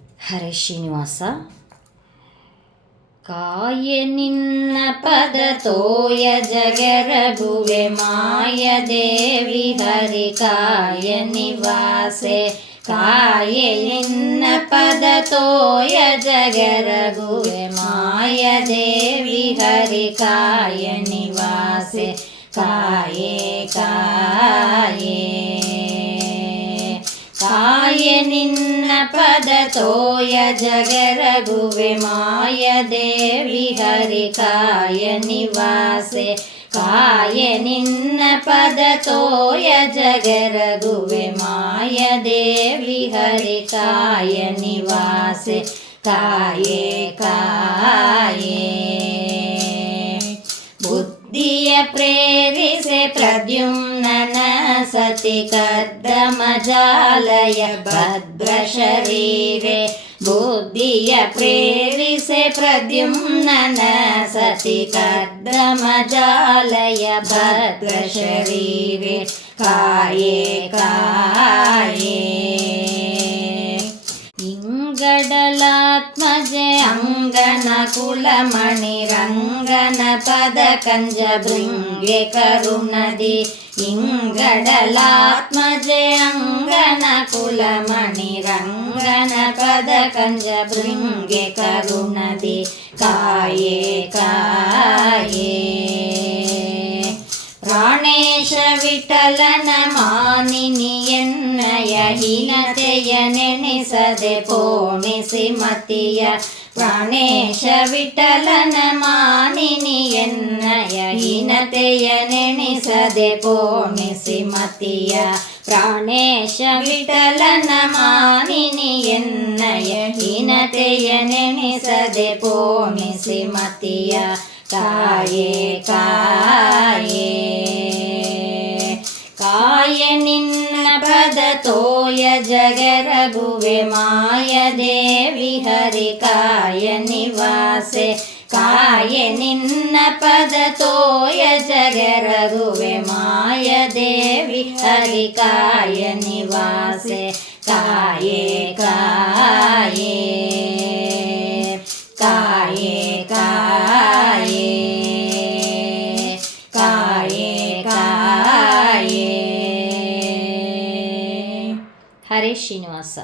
ಹರೇ ಶ್ರೀನಿವಾಸ. ಕಾಯ ನಿನ್ನ ಪದ ತೋಯ ಜಗರಗುವೆ ಮಾಯ ದೇವಿ ಹರಿ ಕಾಯ ನಿವಾಸೆ. ಕಾಯ ನಿನ್ನ ಪದ ತೋಯ ಜಗರಗುವೆ ಮಾಯ ದೇವಿ ಹರಿ ಕಾಯ ನಿವಾಸೆ. ಕಾಯೇ ಕಾಯೇ ಕಾಯ ನಿನ್ನ ಪದ ತೋಯ ಜಗರಗುವೆ ಮಾಯ ದೇವಿ ಹರಿ ಕಾಯ ನಿವಾಸೆ. ಕಾಯ ನಿನ್ನ ಪದ ತೋಯ ಜಗರಗುವೆ ಮಾಯ ದೇವಿ ಹರಿ ಕಾಯ ನಿವಾಸೆ. ಕಾಯೇ ಕಾಯೇ ಬುದ್ಧಿಯ ಪ್ರೇರಿಸೆ ಪ್ರದ್ಯುಮ್ನನ ಸತಿ ಕರ್ದಮ ಜಾಲಯ ಭದ್ರ ಶರೀರೆ. ಬುದ್ಧಿಯ ಪ್ರೇರಿಸೆ ಪ್ರದ್ಯುಮ್ನನ ಸತಿ ಕರ್ದಮ ಜಾಲಯ ಭದ್ರ ಶರೀರೆ. ಕಾಯೇ ಕಾಯೇ ಇಂಗಡಲಾತ್ಮಜೆ ಅಂಗನ ಕುಲಮಣಿ ರಂಗನ ಪದ ಕಂಜ ಭೃಂಗೆ ಕರುಣದಿ. ಇಂಗಡಲಾತ್ಮಜೆ ಅಂಗನ ಕುಲಮಣಿ ರಂಗನ ಪದ ಕಂಜ ಭೃಂಗೆ ಕರುಣದಿ. ಕಾಯೇ ಕಾಯೇ ಪ್ರಾಣೇಶ ವಿಠಲನ ಮಾನಿನಿಯನ್ನಯ ಹೀನತೆಯ ನೆನೆಸದೆ ಪೋಣಿಸಿ ಮತಿಯ. ಪ್ರಾಣೇಶ ವಿಠಲನ ಮಾನಿನಿಯನ್ನಯ ಹೀನತೆಯ ನೆನೆಸದೆ ಪೋಣಿಸಿ ಮತಿಯ. ಪ್ರಾಣೇಶ ವಿಠಲನ ಮಾನಿನಿಯನ್ನಯ ಹೀನತೆಯ ನೆನೆಸದೆ ಪೋಣಿಸಿ ಮತಿಯ. ಕಾಯೇ ಕಾಯೇ ಕಾಯ ನಿನ್ನ ಪದ ತೋಯ ಜಗರಗುವೆ ಮಾಯ ದೇವಿ ಹರಿ ಕಾಯ ನಿವಾಸೆ. ಕಾಯ ನಿನ್ನ ಪದ ತೋಯ ಜಗರಗುವೆ ಮಾಯ ದೇವಿ ಹರಿ ಕಾಯ ನಿವಾಸೆ. ಕಾಯೇ ಕಾಯೇ ಕಾಯೇ ಕಾಯೇ ಕಾಯೇ ಕಾಯೇ. ಹರೇ ಶ್ರೀನಿವಾಸ.